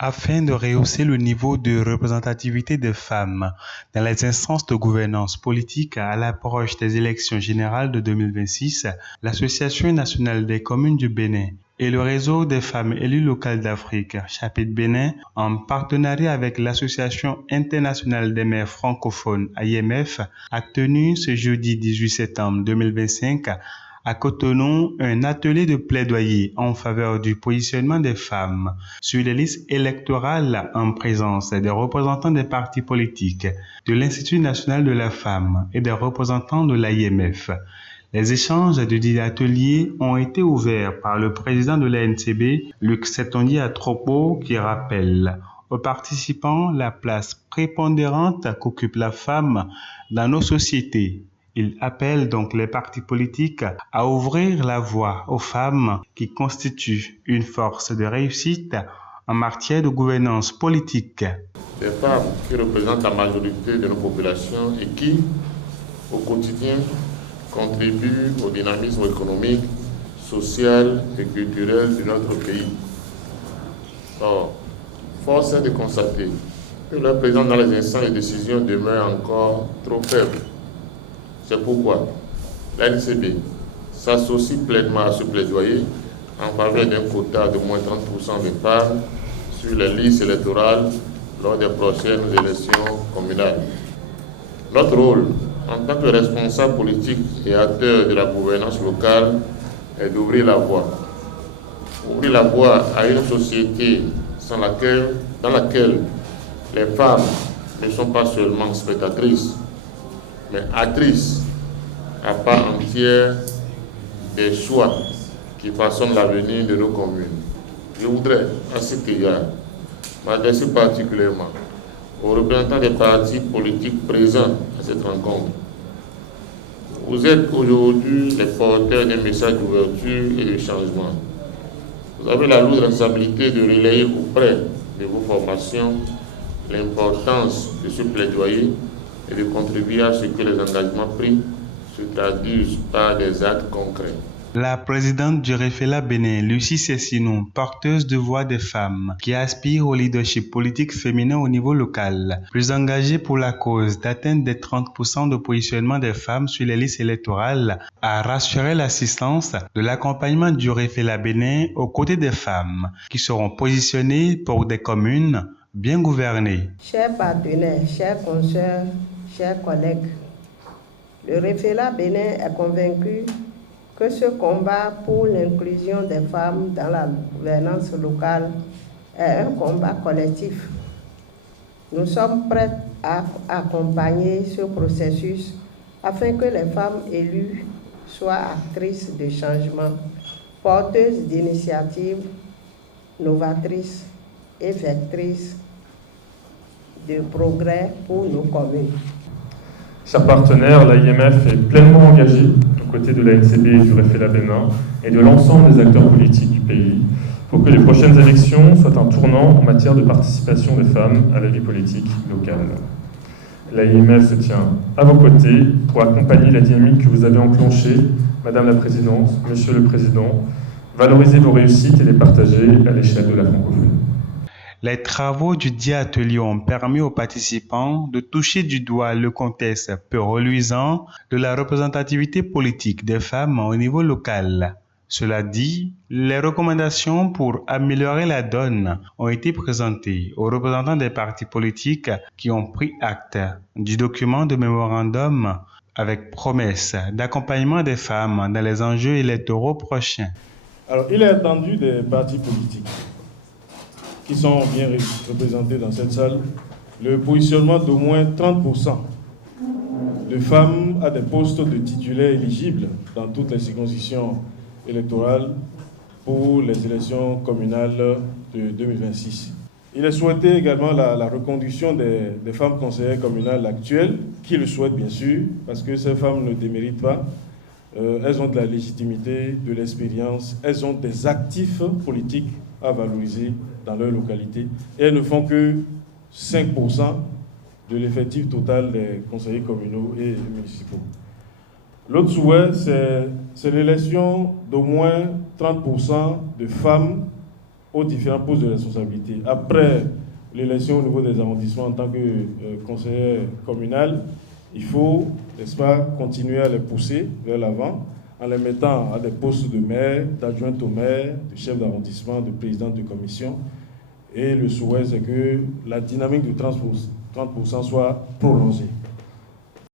Afin de rehausser le niveau de représentativité des femmes dans les instances de gouvernance politique à l'approche des élections générales de 2026, l'Association nationale des communes du Bénin et le réseau des femmes élues locales d'Afrique, chapitre Bénin, en partenariat avec l'Association internationale des maires francophones, AIMF, a tenu ce jeudi 18 septembre 2025 à Cotonou un atelier de plaidoyer en faveur du positionnement des femmes sur les listes électorales en présence des représentants des partis politiques, de l'Institut national de la femme et des représentants de l'AIMF. Les échanges de dit atelier ont été ouverts par le président de l'ANCB, Luc Setondier Atropo, qui rappelle aux participants la place prépondérante qu'occupe la femme dans nos sociétés. Il appelle donc les partis politiques à ouvrir la voie aux femmes qui constituent une force de réussite en matière de gouvernance politique. Des femmes qui représentent la majorité de nos populations et qui, au quotidien, contribuent au dynamisme économique, social et culturel de notre pays. Or, force est de constater que leur présence dans les instances de décision demeure encore trop faible. C'est pourquoi l'ANCB s'associe pleinement à ce plaidoyer en faveur d'un quota de moins 30% de femmes sur les listes électorales lors des prochaines élections communales. Notre rôle en tant que responsable politique et acteur de la gouvernance locale est d'ouvrir la voie. Ouvrir la voie à une société dans laquelle les femmes ne sont pas seulement spectatrices, mais actrices à part entière des choix qui façonnent l'avenir de nos communes. Je voudrais, à cet égard, m'adresser particulièrement aux représentants des partis politiques présents à cette rencontre. Vous êtes aujourd'hui les porteurs d'un message d'ouverture et de changement. Vous avez la lourde responsabilité de relayer auprès de vos formations l'importance de ce plaidoyer et de contribuer à ce que les engagements pris se traduisent par des actes concrets. La présidente du Refela Bénin, Lucie Cessinou, porteuse de voix des femmes qui aspirent au leadership politique féminin au niveau local, plus engagée pour la cause d'atteindre des 30% de positionnement des femmes sur les listes électorales, a rassuré l'assistance de l'accompagnement du Refela Bénin aux côtés des femmes qui seront positionnées pour des communes bien gouvernées. Chers partenaires, chers consoeurs, chers collègues, le Refela Bénin est convaincu que ce combat pour l'inclusion des femmes dans la gouvernance locale est un combat collectif. Nous sommes prêts à accompagner ce processus afin que les femmes élues soient actrices de changement, porteuses d'initiatives novatrices et vectrices de progrès pour nos communes. Chers partenaires, l'AIMF est pleinement engagée aux côtés de l'ANCB et du Refela Bénin et de l'ensemble des acteurs politiques du pays pour que les prochaines élections soient un tournant en matière de participation des femmes à la vie politique locale. L'AIMF se tient à vos côtés pour accompagner la dynamique que vous avez enclenchée, Madame la Présidente, Monsieur le Président, valoriser vos réussites et les partager à l'échelle de la francophonie. Les travaux du dit atelier ont permis aux participants de toucher du doigt le contexte peu reluisant de la représentativité politique des femmes au niveau local. Cela dit, les recommandations pour améliorer la donne ont été présentées aux représentants des partis politiques qui ont pris acte du document de mémorandum avec promesse d'accompagnement des femmes dans les enjeux électoraux prochains. Alors, il est attendu des partis politiques qui sont bien représentés dans cette salle, le positionnement d'au moins 30% de femmes à des postes de titulaires éligibles dans toutes les circonscriptions électorales pour les élections communales de 2026. Il est souhaité également la reconduction des femmes conseillères communales actuelles, qui le souhaitent bien sûr, parce que ces femmes ne déméritent pas. Elles ont de la légitimité, de l'expérience, elles ont des actifs politiques à valoriser dans leur localité. Et elles ne font que 5% de l'effectif total des conseillers communaux et municipaux. L'autre souhait, c'est l'élection d'au moins 30% de femmes aux différents postes de responsabilité. Après l'élection au niveau des arrondissements en tant que conseiller communal, il faut, n'est-ce pas, continuer à les pousser vers l'avant en les mettant à des postes de maire, d'adjointe au maire, de chef d'arrondissement, de président de commission. Et le souhait, c'est que la dynamique de 30% soit prolongée.